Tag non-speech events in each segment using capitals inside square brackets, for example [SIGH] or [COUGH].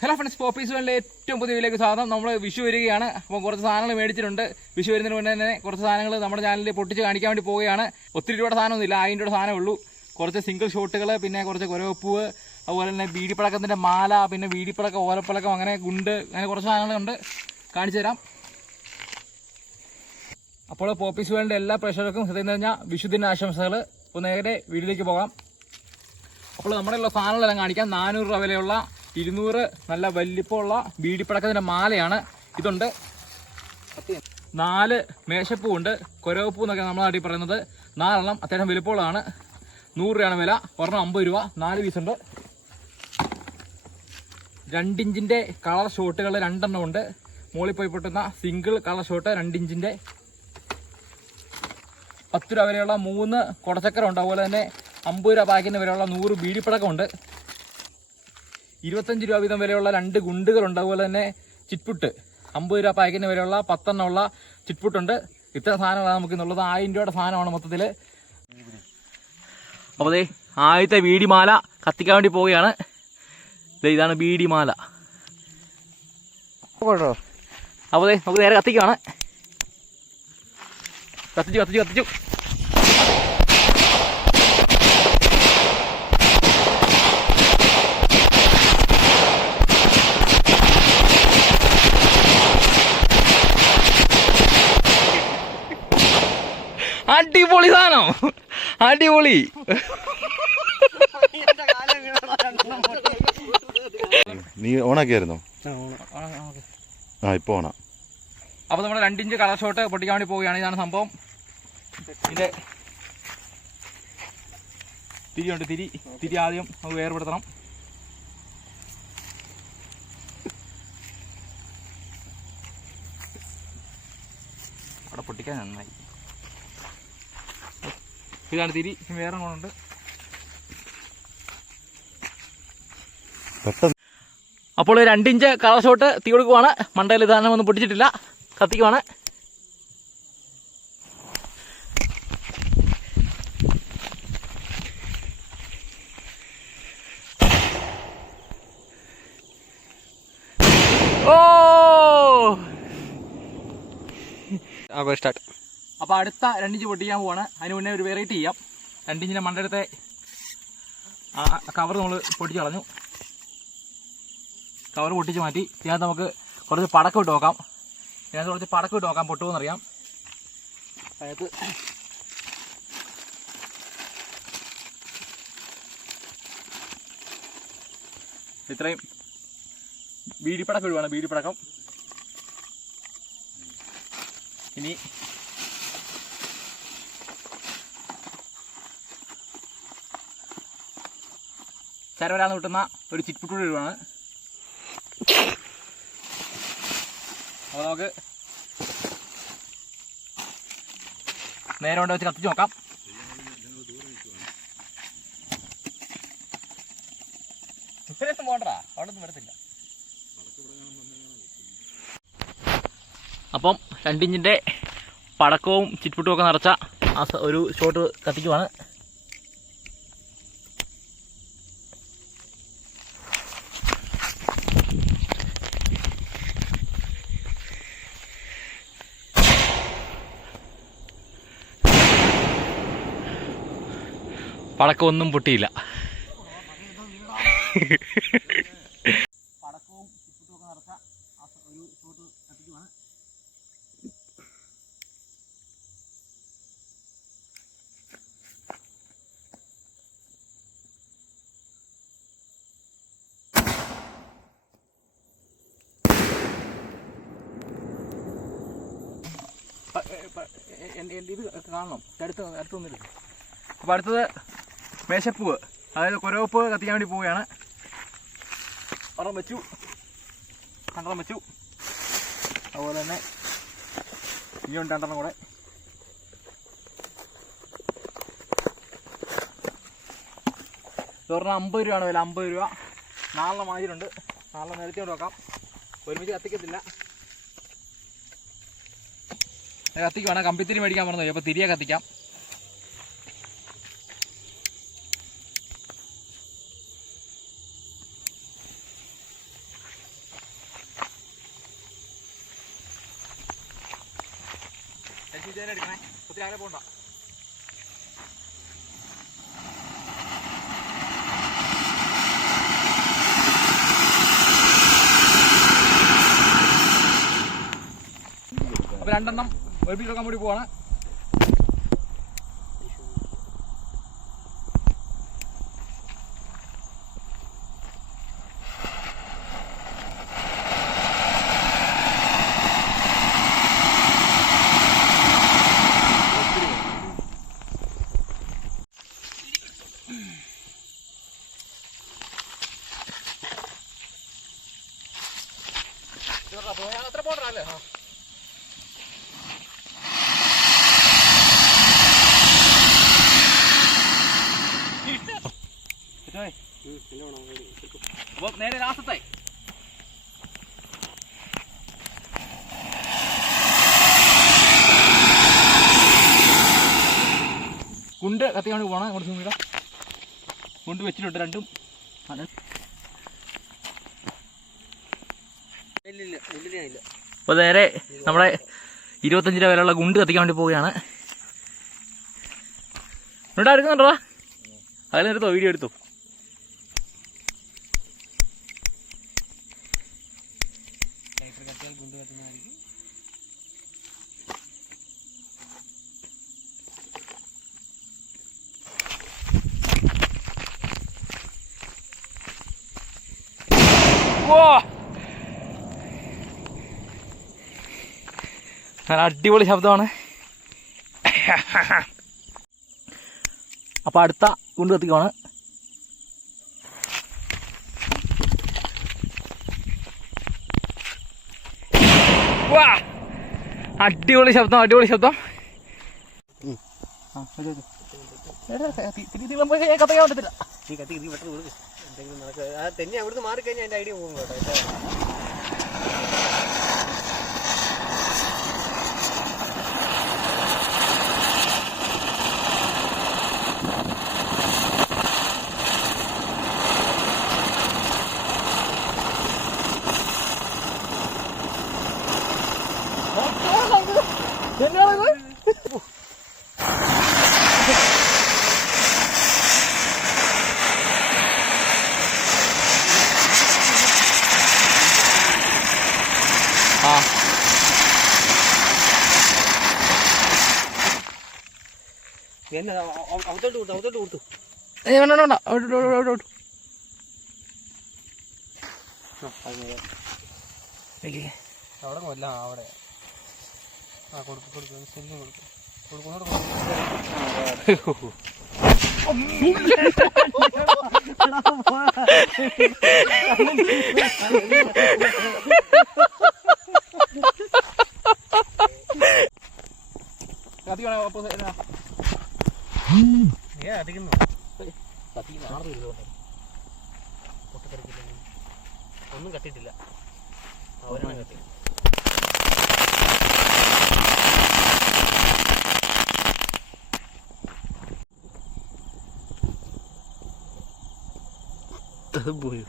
Hello friends Popees വേൾഡിലെ ഏറ്റവും പുതിയ വീഡിയോയിലേക്ക് സ്വാഗതം. നമ്മൾ വിഷു വരികയാണ്. അപ്പോൾ കുറച്ച് സാധനങ്ങൾ മേടിച്ചിട്ടുണ്ട്. വിഷു വരുന്നതിന് മുന്നേ തന്നെ കുറച്ച് സാധനങ്ങൾ നമ്മുടെ ചാനലിൽ പൊട്ടിച്ച് കാണിക്കാൻ വേണ്ടി പോവുകയാണ്. ഒത്തിരി രൂപയുടെ സാധനമൊന്നുമില്ല. ആയിരം രൂപയുടെ സാധനമേ ഉള്ളൂ. കുറച്ച് സിംഗിൾ ഷോട്ടുകൾ പിന്നെ കുറച്ച് കുരവപ്പൂവ് അതുപോലെ തന്നെ ബീഡിപ്പഴക്കത്തിന്റെ മാല പിന്നെ വീടിപ്പഴക്കം ഓലപ്പഴക്കം അങ്ങനെ ഗുണ്ട് അങ്ങനെ കുറച്ച് സാധനങ്ങളുണ്ട് കാണിച്ചു തരാം. അപ്പോൾ പോപ്പീസ് വേൾഡിന്റെ എല്ലാ പ്രേക്ഷകർക്കും ഹൃദയം നിറഞ്ഞ വിഷുദിന ആശംസകൾ അപ്പോൾ നേരെ വീട്ടിലേക്ക് പോകാം. അപ്പോൾ നമ്മുടെ സാധനങ്ങളെല്ലാം കാണിക്കാം. നാനൂറ് രൂപ വിലയുള്ള ഇരുന്നൂറ് നല്ല വലിപ്പമുള്ള ബീഡിപ്പടക്കത്തിന്റെ മാലയാണ്. ഇതുണ്ട്. നാല് മേശപ്പൂ ഉണ്ട് കൊരവപ്പൂ എന്നൊക്കെ നമ്മുടെ നാട്ടിൽ പറയുന്നത്. നാലെണ്ണം അത്യാവശ്യം വലിപ്പമുള്ളതാണ്. നൂറ് രൂപയാണ് വില. ഒരെണ്ണം അമ്പത് രൂപ. നാല് പീസ് ഉണ്ട് രണ്ടിഞ്ചിന്റെ കളർ ഷോട്ടുകൾ രണ്ടെണ്ണം ഉണ്ട്. മുകളിൽ പോയി പൊട്ടുന്ന സിംഗിൾ കളർ ഷോട്ട് രണ്ടിഞ്ചിന്റെ. പത്ത് രൂപ വരെയുള്ള മൂന്ന് കുടച്ചക്കര ഉണ്ട്. അതുപോലെ തന്നെ അമ്പത് രൂപ പാക്കിന് വരെയുള്ള നൂറ് ബീഡിപ്പടക്കമുണ്ട് ഇരുപത്തഞ്ച് രൂപ വീതം വിലയുള്ള രണ്ട് ഗുണ്ടുകളുണ്ട് അതുപോലെ തന്നെ ചിറ്റ്പുട്ട്. അമ്പത് രൂപ പാക്കിന് വരെയുള്ള പത്തെണ്ണമുള്ള ചിറ്റ്പുട്ടുണ്ട്. ഇത്ര സാധനങ്ങളാണ് നമുക്ക് ഇന്നുള്ളത്. ആയിരം രൂപയുടെ സാധനമാണ് മൊത്തത്തിൽ അപ്പോൾ അതെ ആദ്യത്തെ വീടിമാല കത്തിക്കാൻ വേണ്ടി പോവുകയാണ്. ഇതാണ് ബീഡിമാല. അപ്പോൾ നമുക്ക് നേരെ കത്തിക്കുകയാണ് കത്തിച്ചു കത്തിച്ചു കത്തിച്ചു. അടിപൊളി സാധനം. അടിപൊളി. നീ ഓണാക്കിയായിരുന്നോ? ആ ഇപ്പൊ ഓണാ. അപ്പൊ നമ്മുടെ രണ്ടിഞ്ച് കളർ ഷോട്ട് പൊട്ടിക്കാൻ വേണ്ടി പോവുകയാണ്. ഇതാണ് സംഭവം. ഇതിന്റെ തിരിയുണ്ട് തിരി. തിരി ആദ്യം നമുക്ക് വേർപെടുത്തണം. അവിടെ പൊട്ടിക്കാൻ നന്നായി. ഇതാണ് തിരി. വേറെ പെട്ടെന്ന് അപ്പോൾ ഒരു രണ്ടിഞ്ച് കളർ ഷോട്ട് തീ കൊടുക്കുവാണ്. മണ്ടയിൽ ഇതാനം ഒന്നും പൊട്ടിച്ചിട്ടില്ല. കത്തിക്കുവാണ്. ഓ! അപ്പോൾ സ്റ്റാർട്ട് അപ്പൊ അടുത്ത രണ്ടിഞ്ച് പൊട്ടിക്കാൻ പോവാണ്. അതിന് മുന്നേ ഒരു വെറൈറ്റി ചെയ്യാം. രണ്ടിഞ്ചിന്റെ മണ്ടടുത്തെ കവർ നമ്മൾ പൊട്ടിച്ച് കളഞ്ഞു. കവർ പൊട്ടിച്ച് മാറ്റി. ഇതിനകത്ത് നമുക്ക് കുറച്ച് പടക്കം ഇട്ട് നോക്കാം. ഇതിനകത്ത് കുറച്ച് പടക്കം ഇട്ട് നോക്കാം പൊട്ടുമെന്നറിയാം അതിനകത്ത് ഇത്രയും ബീഡിപ്പടക്കം ഇടുവാണ് ബീഡിപ്പടക്കം. ഇനി ചരവരാന്ന് കിട്ടുന്ന ഒരു ചിറ്റ്പുട്ടൂടെ ഒഴിവാണ് അപ്പോൾ നമുക്ക് നേരെ കൊണ്ട് വെച്ച് കത്തിച്ച് നോക്കാം. അപ്പം രണ്ടിഞ്ചിന്റെ പടക്കവും ചിറ്റ്പുട്ടും ഒക്കെ നിറച്ച ആ ഒരു ഷോട്ട് കത്തിക്കുവാണ് പടക്കമൊന്നും പൊട്ടിയില്ല പടക്കവും ചിപ്പുട്ടും ഒക്കെ നിറച്ച ആ സ- ഒരു ഷോട്ട് കത്തിക്കുവാണ് പ- ഏ, പ- ഒന്നും പൊട്ടിയില്ല എന്റെ ഇത് കാണണം? അടുത്ത് അടുത്തൊന്നുമില്ല അപ്പോൾ അടുത്തത് മേശപ്പൂവ് അതായത് കുരവപ്പ് കത്തിക്കാൻ വേണ്ടി പോവുകയാണ്. ഒരെണ്ണം വെച്ചു. രണ്ടെണ്ണം വെച്ചു. അതുപോലെ തന്നെ ഇനിയുണ്ട് രണ്ടെണ്ണം കൂടെ. ഇതൊരെണ്ണം അമ്പത് രൂപയാണ് വില. അമ്പത് രൂപ. നാളെ മാതിരിയുണ്ട് നാളെ നേരത്തെ കൊണ്ട് നോക്കാം ഒരുമിച്ച് കത്തിക്കത്തില്ല. കത്തിക്കുവാണെങ്കിൽ കത്തിക്കുവാണ് കമ്പിത്തിരി മേടിക്കാൻ പറഞ്ഞു അപ്പോൾ തിരികെ കത്തിക്കാം സൂക്ഷിച്ച് തന്നെ പോകണ്ട അപ്പൊ രണ്ടെണ്ണം ഒരുമിച്ചെടുക്കാൻ വേണ്ടി പോവാണ്. അപ്പൊ നേരെ ലാസ്റ്റത്തെ കുണ്ട് കത്തിയാണ് പോകണം അങ്ങോട്ട് സൂമിട കൊണ്ട് വെച്ചിട്ടുണ്ട് രണ്ടും. അപ്പോൾ നേരെ നമ്മുടെ ഇരുപത്തഞ്ച് രൂപ വിലയുള്ള ഗുണ്ട് കത്തിക്കാൻ വേണ്ടി പോവുകയാണ്. ഇവിടെ എടുക്കുന്നുണ്ടോ? അതിലെടുത്തോ വീഡിയോ എടുത്തോ? Wow! നല്ല അടിപൊളി ശബ്ദമാണ്. [LAUGHS] അപ്പൊ അടുത്ത കൊണ്ട് കത്തിക്കുവാണ്. അടിപൊളി ശബ്ദം അടിപൊളി ശബ്ദം. കത്തിക്കാൻ പറ്റത്തില്ല. തെന്നി അവിടുന്ന് മാറിക്കഴിഞ്ഞാൽ എന്റെ ഐഡിയ പോകും കേട്ടോ. ആ നീ എന്നെ അ- അ- അകത്തോട്ട് കൊടുത്തു അകത്തോട്ട് കൊടുത്തു. വേണ്ട വേണ്ട വേണ്ട. അവിടെ കൊല്ല അവിടെ. ആ കൊടുക്കും കൊടുക്കും ശരി കൊടുക്കും. കൊടുക്കുന്നോട് കൊടുക്കും. കത്തിക്കണോ അപ്പൊ ഒന്നും കത്തിയിട്ടില്ല. അവരാണ് കത്തി. പോയി.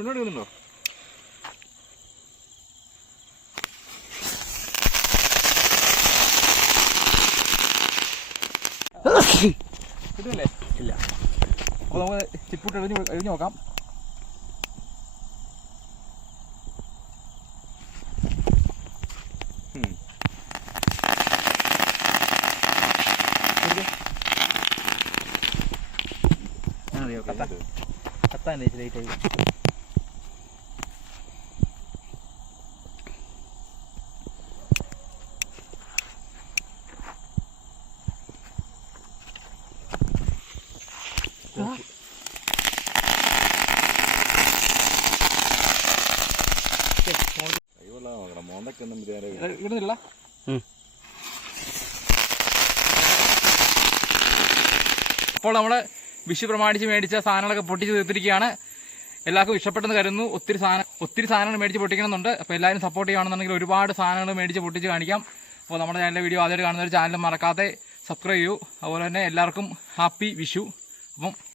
ഇവിടെ- നിന്നോ? കിട്ടുന്നില്ലേ? ഇല്ല അപ്പൊ നമുക്ക് ചിപ്പിട്ട് എഴുതി എഴുതി നോക്കാം ഉം. കത്താൻ ലേറ്റ് ആയി അപ്പോൾ നമ്മൾ വിഷു പ്രമാണിച്ച് മേടിച്ച സാധനങ്ങളൊക്കെ പൊട്ടിച്ച് തീർത്തിരിക്കുകയാണ്. എല്ലാവർക്കും ഇഷ്ടപ്പെട്ടെന്ന് കരുതുന്നു. ഒത്തിരി സാധനം ഒത്തിരി സാധനങ്ങൾ മേടിച്ച് പൊട്ടിക്കണമെന്നുണ്ട്. അപ്പോൾ എല്ലാവരും സപ്പോർട്ട് ചെയ്യുകയാണെന്നുണ്ടെങ്കിൽ ഒരുപാട് സാധനങ്ങൾ മേടിച്ച് പൊട്ടിച്ച് കാണിക്കാം. അപ്പോൾ നമ്മുടെ ചാനലിലെ വീഡിയോ ആദ്യമായിട്ട് കാണുന്ന ഒരു ചാനൽ മറക്കാതെ സബ്സ്ക്രൈബ് ചെയ്യൂ. അതുപോലെ തന്നെ എല്ലാവർക്കും ഹാപ്പി വിഷു. അപ്പം